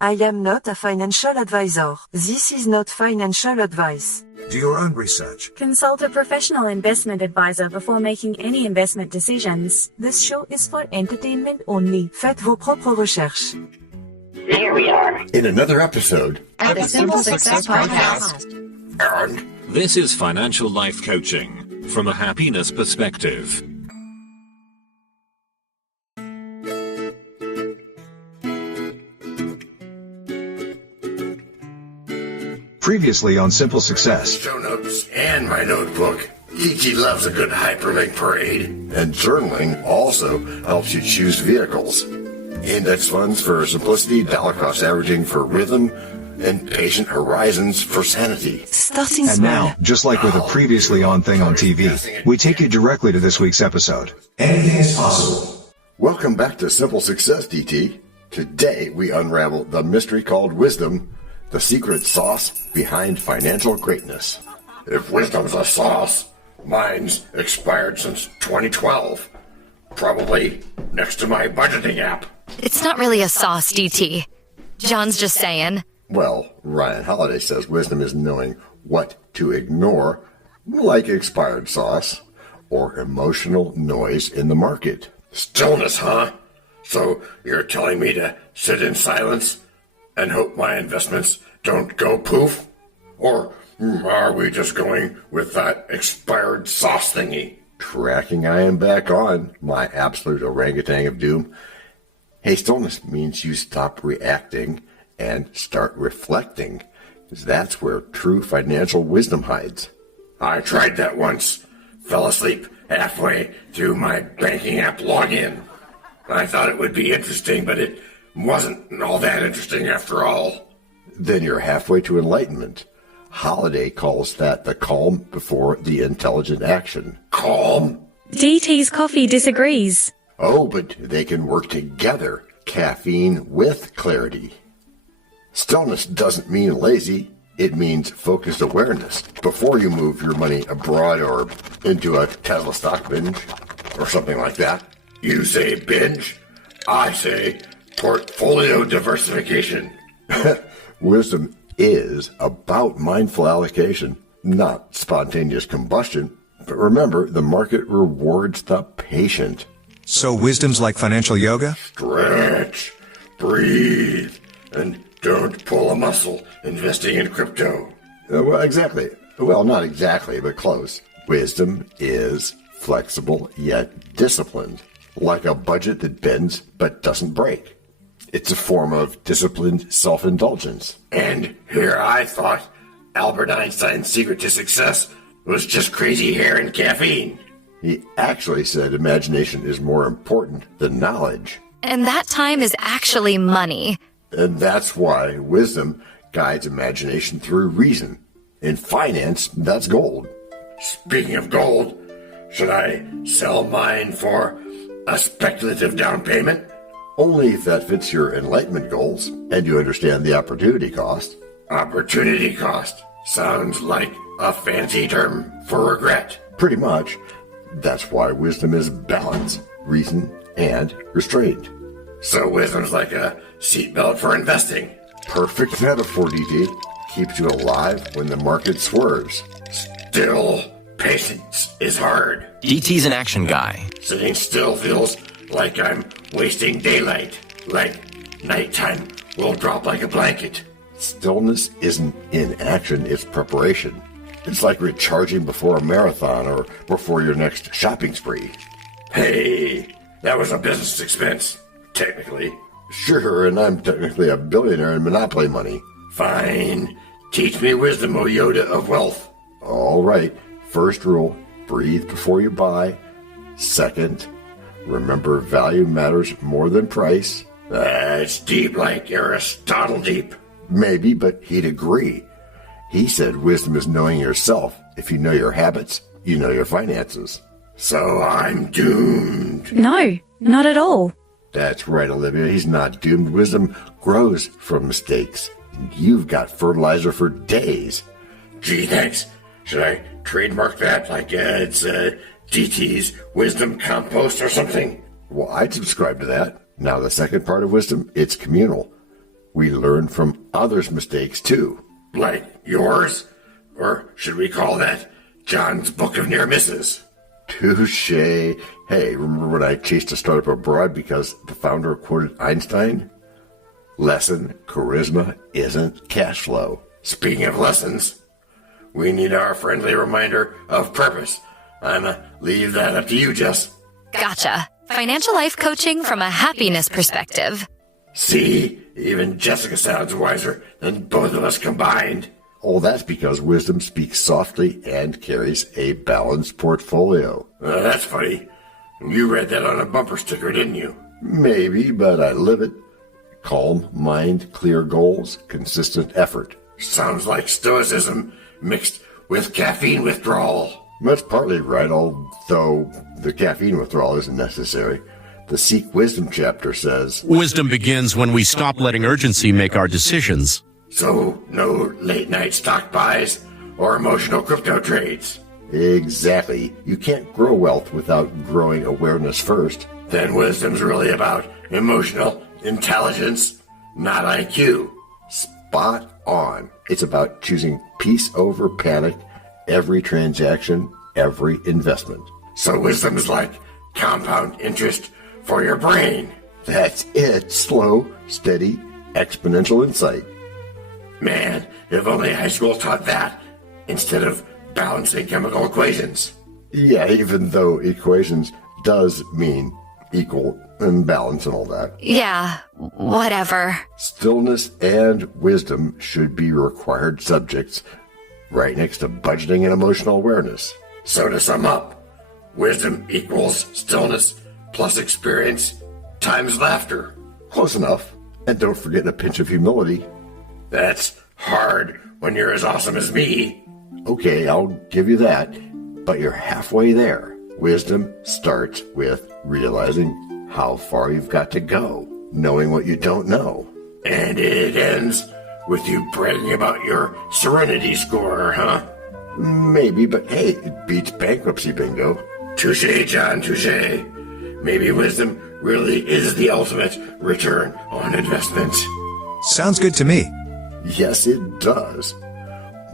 I am not a financial advisor. This is not financial advice. Do your own research. Consult a professional investment advisor before making any investment decisions. This show is for entertainment only. Faites vos propres recherches. Here we are in another episode of the Simple Success Podcast. And this is financial life coaching from a happiness perspective. Previously on Simple Success. Show notes and my notebook. DT loves a good hyperlink parade. And journaling also helps you choose vehicles. Index funds for simplicity, dollar cost averaging for rhythm, and patient horizons for sanity. Starting and small. Now, just like with a previously on thing on TV, we take you directly to this week's episode. Anything is possible. Welcome back to Simple Success, DT. Today we unravel the mystery called wisdom, the secret sauce behind financial greatness. If wisdom's a sauce, mine's expired since 2012. Probably next to my budgeting app. It's not really a sauce, DT. John's just saying. Well, Ryan Holiday says wisdom is knowing what to ignore, like expired sauce, or emotional noise in the market. Stillness, huh? So you're telling me to sit in silence and hope my investments don't go poof? Or are we just going with that expired sauce thingy? Tracking I am back on, my absolute orangutan of doom. Hey, stillness means you stop reacting and start reflecting. That's where true financial wisdom hides. I tried that once. Fell asleep halfway through my banking app login. I thought it would be interesting, but it wasn't all that interesting after all. Then you're halfway to enlightenment. Holiday calls that the calm before the intelligent action. Calm? DT's coffee disagrees. Oh, but they can work together. Caffeine with clarity. Stillness doesn't mean lazy. It means focused awareness. Before you move your money abroad or into a Tesla stock binge or something like that. You say binge, I say portfolio diversification. Wisdom is about mindful allocation, not spontaneous combustion. But remember, the market rewards the patient. So wisdom's like financial yoga? Stretch, breathe, and don't pull a muscle investing in crypto. Well, exactly. Well, not exactly, but close. Wisdom is flexible yet disciplined, like a budget that bends but doesn't break. It's a form of disciplined self-indulgence. And here I thought Albert Einstein's secret to success was just crazy hair and caffeine. He actually said imagination is more important than knowledge. And that time is actually money. And that's why wisdom guides imagination through reason. In finance, that's gold. Speaking of gold, should I sell mine for a speculative down payment? Only if that fits your enlightenment goals and you understand the opportunity cost. Opportunity cost sounds like a fancy term for regret. Pretty much. That's why wisdom is balance, reason, and restraint. So wisdom's like a seatbelt for investing. Perfect metaphor, DT. Keeps you alive when the market swerves. Still, patience is hard. DT's an action guy. Sitting still feels like I'm wasting daylight. Like nighttime will drop like a blanket. Stillness isn't inaction, it's preparation. It's like recharging before a marathon or before your next shopping spree. Hey, that was a business expense, technically. Sure, and I'm technically a billionaire in Monopoly money. Fine. Teach me wisdom, O Yoda of wealth. All right. First rule, breathe before you buy. Second, remember value matters more than price. That's deep like Aristotle deep. Maybe, but he'd agree. He said wisdom is knowing yourself. If you know your habits, you know your finances. So I'm doomed. No, not at all. That's right, Olivia. He's not doomed. Wisdom grows from mistakes. You've got fertilizer for days. Gee, thanks. Should I trademark that like it's DT's wisdom compost or something? Well, I'd subscribe to that. Now, the second part of wisdom, it's communal. We learn from others' mistakes, too. Like yours? Or should we call that John's Book of Near Misses? Touche. Hey, remember when I chased a startup abroad because the founder quoted Einstein? Lesson, charisma isn't cash flow. Speaking of lessons, we need our friendly reminder of purpose. I'ma leave that up to you, Jess. Gotcha. Financial life coaching from a happiness perspective. See, even Jessica sounds wiser than both of us combined. Oh, that's because wisdom speaks softly and carries a balanced portfolio. That's funny. You read that on a bumper sticker, didn't you? Maybe, but I live it. Calm mind, clear goals, consistent effort. Sounds like stoicism mixed with caffeine withdrawal. That's partly right, although the caffeine withdrawal isn't necessary. The Seek Wisdom chapter says, Wisdom begins when we stop letting urgency make our decisions. So, no late-night stock buys or emotional crypto trades. Exactly. You can't grow wealth without growing awareness first. Then wisdom's really about emotional intelligence, not IQ. Spot on. It's about choosing peace over panic, every transaction, every investment. So wisdom is like compound interest for your brain. That's it. Slow, steady, exponential insight. Man, if only high school taught that instead of balancing chemical equations. Yeah, even though equations does mean equal and balance and all that. Yeah, whatever. Stillness and wisdom should be required subjects right next to budgeting and emotional awareness. So to sum up, wisdom equals stillness plus experience times laughter. Close enough. And don't forget a pinch of humility. That's hard when you're as awesome as me. Okay, I'll give you that, but you're halfway there. Wisdom starts with realizing how far you've got to go, knowing what you don't know. And it ends with you bragging about your serenity score, huh? Maybe, but hey, it beats bankruptcy bingo. Touche, John, touche. Maybe wisdom really is the ultimate return on investment. Sounds good to me. Yes, it does.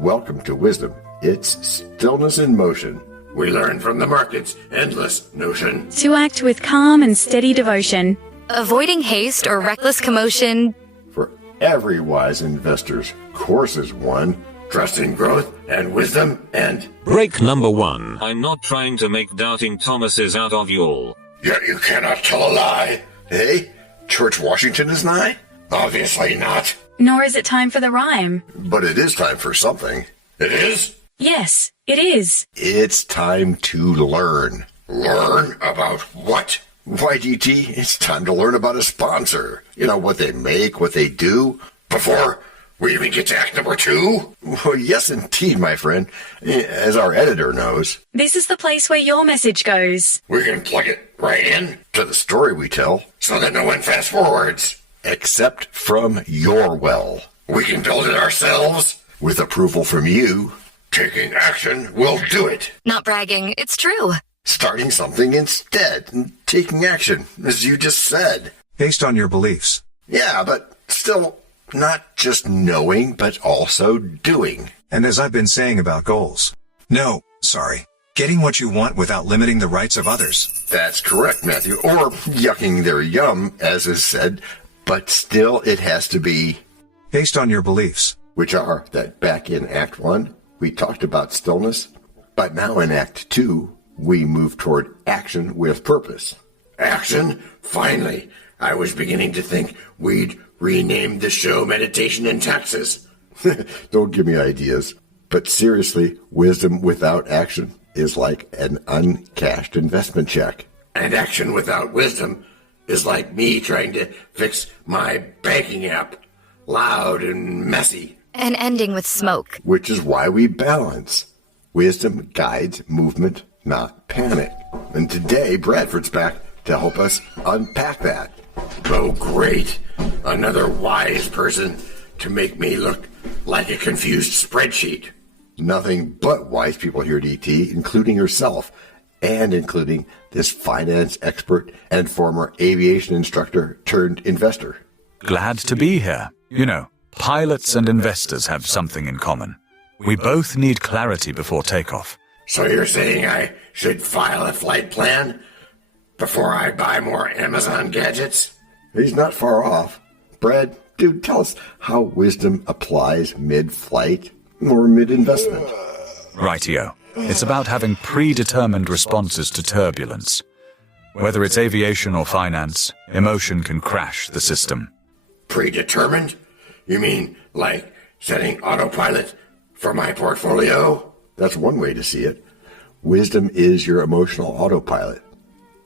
Welcome to Wisdom. It's stillness in motion. We learn from the market's endless notion. To act with calm and steady devotion. Avoiding haste or reckless commotion. For every wise investor's course is one. Trust in growth and wisdom and... Break number 1. I'm not trying to make doubting Thomases out of y'all. Yet you cannot tell a lie. Hey, Church Washington is nigh? Obviously not. Nor is it time for the rhyme. But it is time for something. It is? Yes, it is. It's time to learn. Learn about what? Why, DT, it's time to learn about a sponsor. You know, what they make, what they do. Before we even get to act number 2? Well, yes, indeed, my friend. As our editor knows. This is the place where your message goes. We can plug it right in To the story we tell. so that no one fast forwards. Except from your well. We can build it ourselves. With approval from you. Taking action will do it. Not bragging, it's true. Starting something instead. And taking action, as you just said. Based on your beliefs. Yeah, but still not just knowing, but also doing. And as I've been saying about goals. No, sorry. Getting what you want without limiting the rights of others. That's correct, Matthew. Or yucking their yum, as is said. But still, it has to be... Based on your beliefs. Which are that back in Act 1, we talked about stillness. But now in Act 2, we move toward action with purpose. Action? Finally. I was beginning to think we'd rename the show Meditation in Taxes. Don't give me ideas. But seriously, wisdom without action is like an uncashed investment check. And action without wisdom is like me trying to fix my banking app. Loud and messy. And ending with smoke. Which is why we balance. Wisdom guides movement, not panic. And today, Bradford's back to help us unpack that. Oh, great. Another wise person to make me look like a confused spreadsheet. Nothing but wise people here, DT, including yourself, and including this finance expert and former aviation instructor turned investor. Glad to be here. You know, pilots and investors have something in common. We both need clarity before takeoff. So you're saying I should file a flight plan before I buy more Amazon gadgets? He's not far off. Brad, dude, tell us how wisdom applies mid-flight or mid-investment. Rightio. It's about having predetermined responses to turbulence. Whether it's aviation or finance, emotion can crash the system. Predetermined? You mean like setting autopilot for my portfolio? That's one way to see it. Wisdom is your emotional autopilot.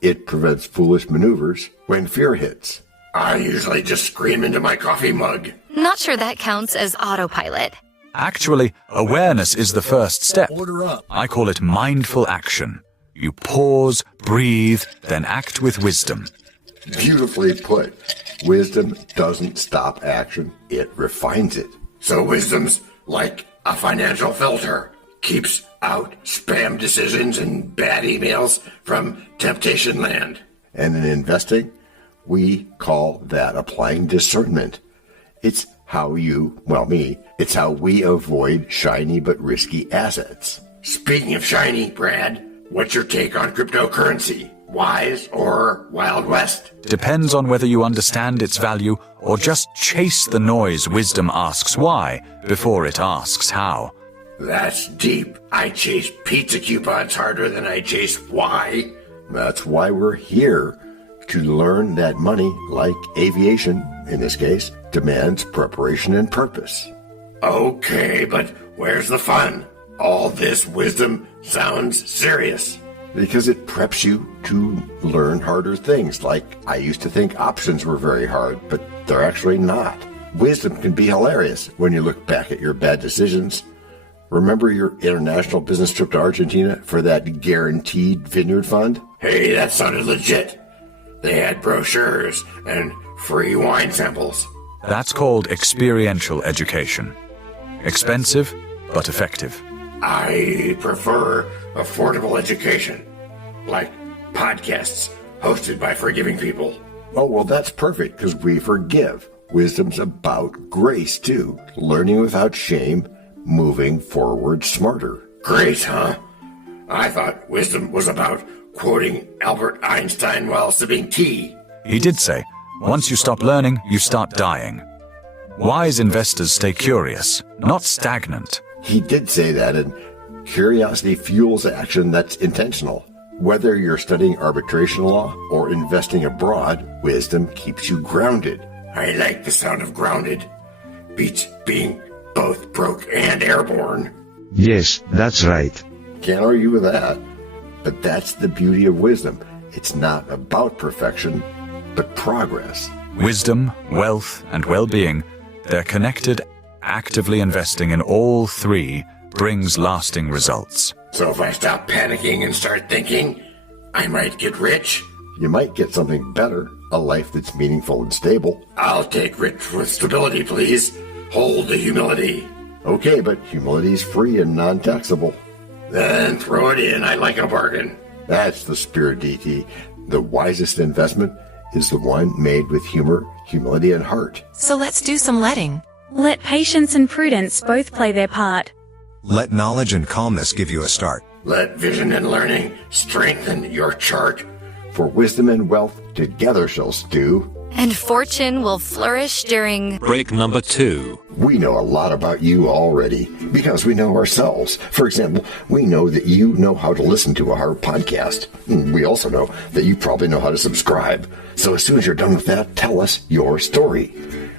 It prevents foolish maneuvers when fear hits. I usually just scream into my coffee mug. Not sure that counts as autopilot. Actually, awareness is the first step. Order up. I call it mindful action. You pause, breathe, then act with wisdom. Beautifully put. Wisdom doesn't stop action, it refines it. So wisdom's like a financial filter. Keeps out spam decisions and bad emails from temptation land. And in investing, we call that applying discernment. It's how it's how we avoid shiny but risky assets. Speaking of shiny, Brad, what's your take on cryptocurrency? Wise or Wild West? Depends on whether you understand its value or just chase the noise wisdom asks why before it asks how. That's deep. I chase pizza coupons harder than I chase why. That's why we're here, to learn that money, like aviation, in this case, demands preparation and purpose. Okay, but where's the fun? All this wisdom sounds serious. Because it preps you to learn harder things, like I used to think options were very hard, but they're actually not. Wisdom can be hilarious when you look back at your bad decisions. Remember your international business trip to Argentina for that guaranteed vineyard fund? Hey, that sounded legit. They had brochures and free wine samples. That's called experiential education. Expensive, but effective. I prefer affordable education, like podcasts hosted by forgiving people. Oh, well, that's perfect, because we forgive. Wisdom's about grace, too. Learning without shame, moving forward smarter. Grace, huh? I thought wisdom was about quoting Albert Einstein while sipping tea. He did say, once you stop learning, you start dying. Wise investors stay curious, not stagnant. He did say that, and curiosity fuels action that's intentional. Whether you're studying arbitration law or investing abroad, wisdom keeps you grounded. I like the sound of grounded. Beats being both broke and airborne. Yes, that's right. Can't argue with that. But that's the beauty of wisdom. It's not about perfection, but progress. Wisdom, wealth, and well-being, they're connected. Actively investing in all three brings lasting results. So if I stop panicking and start thinking, I might get rich? You might get something better, a life that's meaningful and stable. I'll take rich with stability, please. Hold the humility. Okay, but humility's free and non-taxable. Then throw it in. I like a bargain. That's the spirit, DT. The wisest investment is the one made with humor, humility, and heart. So let's do some letting. Let patience and prudence both play their part. Let knowledge and calmness give you a start. Let vision and learning strengthen your chart. For wisdom and wealth together shall stew. And fortune will flourish during break number 2. We know a lot about you already because we know ourselves. For example, we know that you know how to listen to our podcast. We also know that you probably know how to subscribe. So as soon as you're done with that, tell us your story.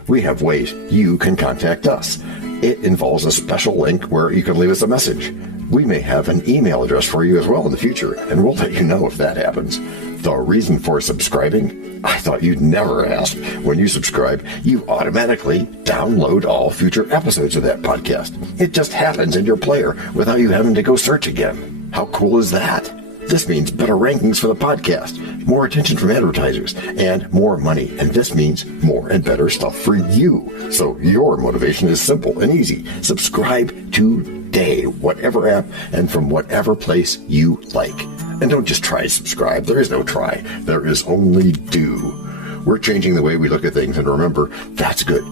We have ways you can contact us. It involves a special link where you can leave us a message. We may have an email address for you as well in the future, and we'll let you know if that happens. The reason for subscribing? I thought you'd never ask. When you subscribe, you automatically download all future episodes of that podcast. It just happens in your player without you having to go search again. How cool is that? This means better rankings for the podcast, more attention from advertisers, and more money. And this means more and better stuff for you. So your motivation is simple and easy. Subscribe today, whatever app and from whatever place you like. And don't just try to subscribe. There is no try. There is only do. We're changing the way we look at things. And remember, that's good.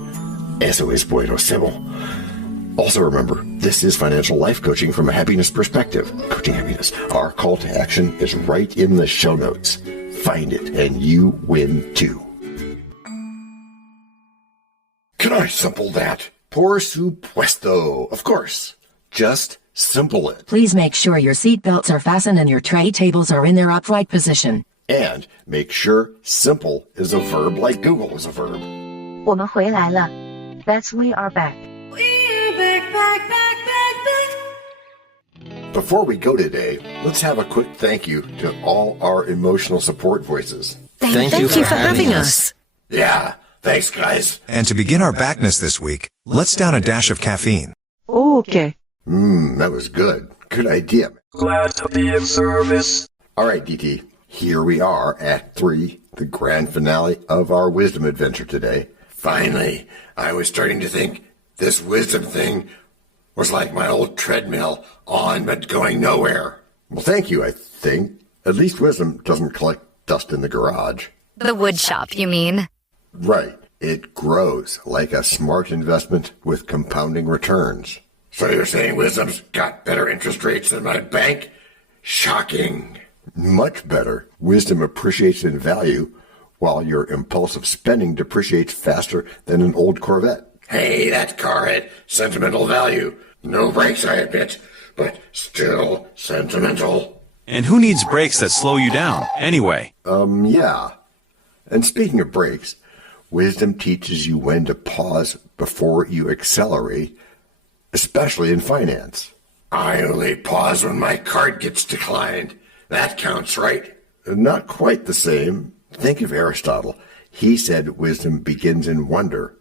Eso es buenísimo. Also remember, this is financial life coaching from a happiness perspective. Coaching happiness. Our call to action is right in the show notes. Find it and you win too. Can I simple that? Por supuesto. Of course. Just simple it. Please make sure your seatbelts are fastened and your tray tables are in their upright position. And make sure simple is a verb like Google is a verb. 我们回来了. That's we are back. Before we go today, let's have a quick thank you to all our emotional support voices. Thank you for having us. Yeah, thanks, guys. And to begin our backness this week, let's down a dash of caffeine. Okay. That was good. Good idea. Glad to be of service. All right, DT. Here we are, Act 3, the grand finale of our wisdom adventure today. Finally, I was starting to think this wisdom thing was like my old treadmill, on but going nowhere. Well, thank you, I think. At least wisdom doesn't collect dust in the garage. The wood shop, you mean? Right. It grows like a smart investment with compounding returns. So you're saying wisdom's got better interest rates than my bank? Shocking. Much better. Wisdom appreciates in value, while your impulsive spending depreciates faster than an old Corvette. Hey, that car had sentimental value. No brakes, I admit, but still sentimental. And who needs brakes that slow you down, anyway? Yeah. And speaking of brakes, wisdom teaches you when to pause before you accelerate, especially in finance. I only pause when my card gets declined. That counts, right? Not quite the same. Think of Aristotle. He said wisdom begins in wonder.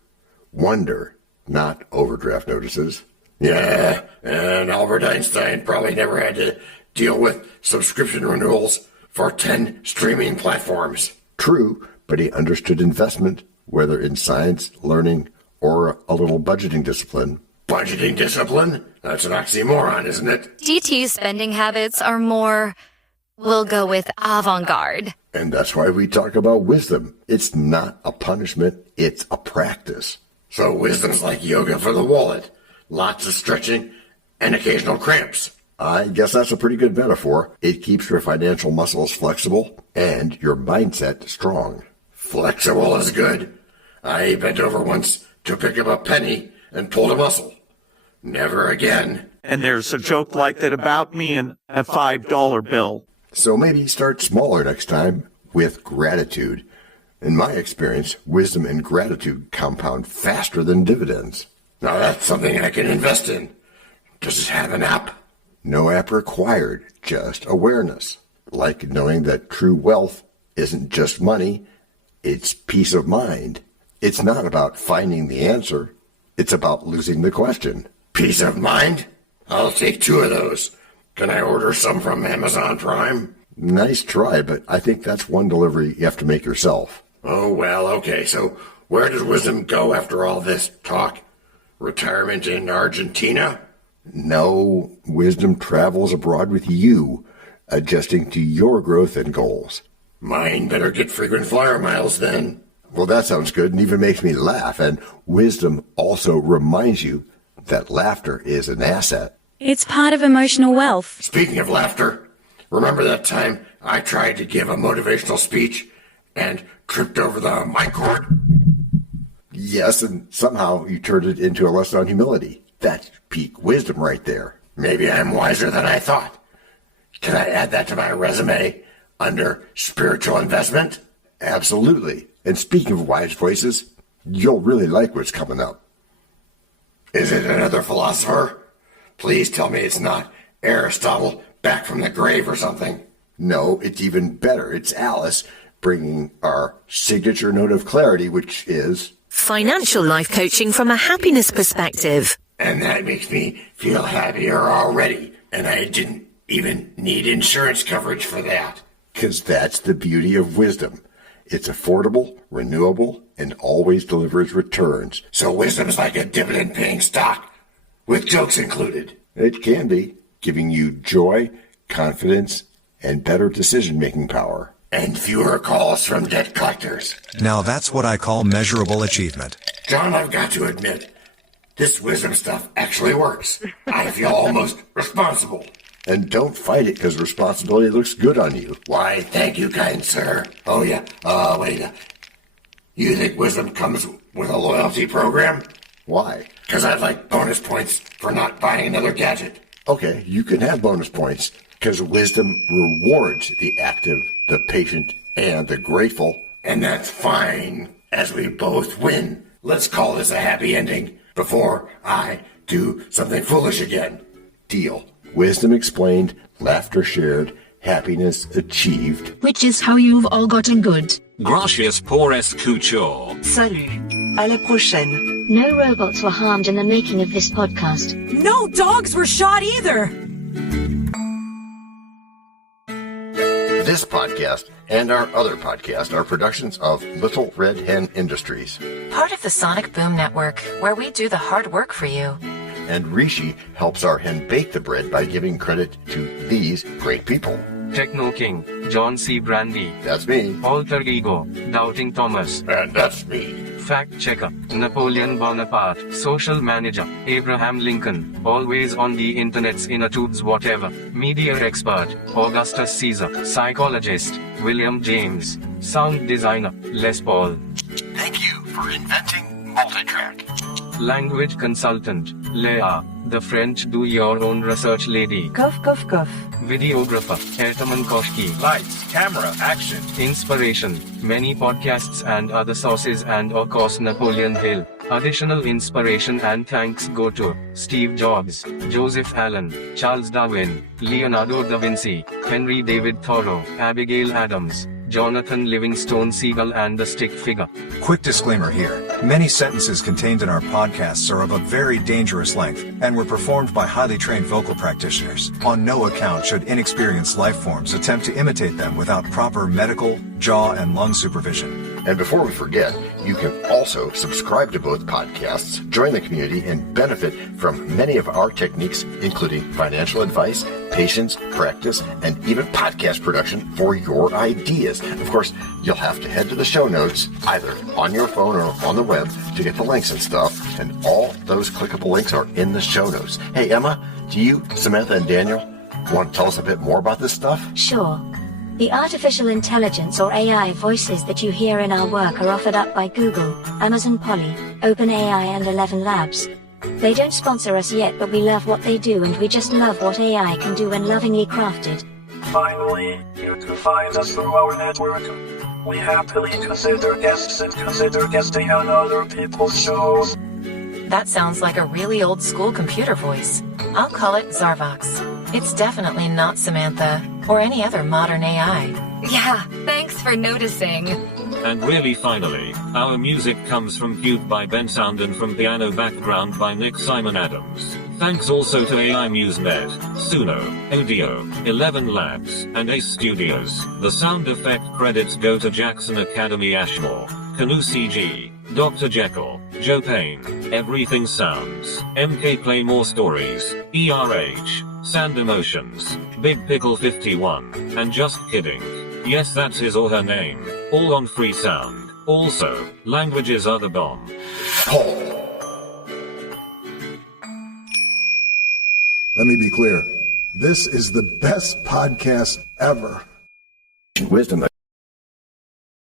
Wonder, not overdraft notices. Yeah, and Albert Einstein probably never had to deal with subscription renewals for 10 streaming platforms. True, but he understood investment, whether in science, learning, or a little budgeting discipline. Budgeting discipline? That's an oxymoron, isn't it? DT's spending habits are more, we'll go with avant-garde. And that's why we talk about wisdom. It's not a punishment, it's a practice. So wisdom's like yoga for the wallet. Lots of stretching and occasional cramps. I guess that's a pretty good metaphor. It keeps your financial muscles flexible and your mindset strong. Flexible is good. I bent over once to pick up a penny and pulled a muscle. Never again. And there's a joke like that about me and a $5 bill. So maybe start smaller next time with gratitude. In my experience, wisdom and gratitude compound faster than dividends. Now that's something I can invest in. Does it have an app? No app required, just awareness. Like knowing that true wealth isn't just money, it's peace of mind. It's not about finding the answer, it's about losing the question. Peace of mind? I'll take 2 of those. Can I order some from Amazon Prime? Nice try, but I think that's one delivery you have to make yourself. Oh, well, okay. So where does wisdom go after all this talk? Retirement in Argentina? No, wisdom travels abroad with you, adjusting to your growth and goals. Mine better get frequent flyer miles then. Well, that sounds good and even makes me laugh. And wisdom also reminds you that laughter is an asset. It's part of emotional wealth. Speaking of laughter, remember that time I tried to give a motivational speech and tripped over the mic cord? Yes, and somehow you turned it into a lesson on humility. That's peak wisdom right there. Maybe I'm wiser than I thought. Can I add that to my resume under spiritual investment? Absolutely. And speaking of wise voices, you'll really like what's coming up. Is it another philosopher? Please tell me it's not Aristotle back from the grave or something. No, it's even better. It's Alice bringing our signature note of clarity, which is Financial life coaching from a happiness perspective. And that makes me feel happier already. And I didn't even need insurance coverage for that. 'Cause that's the beauty of wisdom. It's affordable, renewable, and always delivers returns. So wisdom's like a dividend-paying stock, with jokes included. It can be, giving you joy, confidence, and better decision-making power. and fewer calls from debt collectors. Now that's what I call measurable achievement. John, I've got to admit, this wisdom stuff actually works. I feel almost responsible. And don't fight it because responsibility looks good on you. Why, thank you, kind sir. Oh, yeah. Wait. You think wisdom comes with a loyalty program? Why? Because I'd like bonus points for not buying another gadget. Okay, you can have bonus points because wisdom rewards the active, the patient, and the grateful. And that's fine, as we both win. Let's call this a happy ending before I do something foolish again. Deal. Wisdom explained, laughter shared, happiness achieved. Which is how you've all gotten good. Gracias por escuchar. Salut. À la prochaine. No robots were harmed in the making of this podcast. No dogs were shot either. This podcast and our other podcast are productions of Little Red Hen Industries. Part of the Sonic Boom Network, where we do the hard work for you. And Rishi helps our hen bake the bread by giving credit to these great people. Techno King, John Brandy. That's me. Alter Ego, Doubting Thomas. And that's me. Fact Checker, Napoleon Bonaparte. Social Manager, Abraham Lincoln. Always on the internet's inner tubes whatever. Media Expert, Augustus Caesar. Psychologist, William James. Sound Designer, Les Paul. Thank you for inventing multitrack. Language Consultant, Leah, the French do-your-own research lady. Cough, cough, cough. Videographer, Ertaman Koshki. Lights, camera, action. Inspiration, many podcasts and other sources and of course Napoleon Hill. Additional inspiration and thanks go to Steve Jobs, Joseph Allen, Charles Darwin, Leonardo da Vinci, Henry David Thoreau, Abigail Adams, Jonathan Livingstone Seagull and the Stick Figure. Quick disclaimer here. Many sentences contained in our podcasts are of a very dangerous length and were performed by highly trained vocal practitioners. On no account should inexperienced life forms attempt to imitate them without proper medical, jaw, and lung supervision. And before we forget, you can also subscribe to both podcasts, join the community, and benefit from many of our techniques, including financial advice, patience, practice, and even podcast production for your ideas. Of course, you'll have to head to the show notes, either on your phone or on the web, to get the links and stuff, and all those clickable links are in the show notes. Hey, Emma, do you, Samantha, and Daniel want to tell us a bit more about this stuff? Sure. The artificial intelligence or AI voices that you hear in our work are offered up by Google, Amazon Polly, OpenAI and ElevenLabs. They don't sponsor us yet, but we love what they do and we just love what AI can do when lovingly crafted. Finally, you can find us through our network. We happily consider guests and consider guesting on other people's shows. That sounds like a really old school computer voice. I'll call it Zarvox. It's definitely not Samantha, or any other modern AI. Yeah, thanks for noticing. And really finally, our music comes from Cube by Ben Sound and from Piano Background by Nick Simon Adams. Thanks also to AI MuseNet, Suno, Audio, ElevenLabs, and Ace Studios. The sound effect credits go to Jackson Academy Ashmore, Canoe CG, Dr. Jekyll, Joe Payne, Everything Sounds, MK Play More Stories, ERH, Sand Emotions, Big Pickle 51, and Just Kidding. Yes, that's his or her name. All on free sound. Also, languages are the bomb. Let me be clear. This is the best podcast ever. Wisdom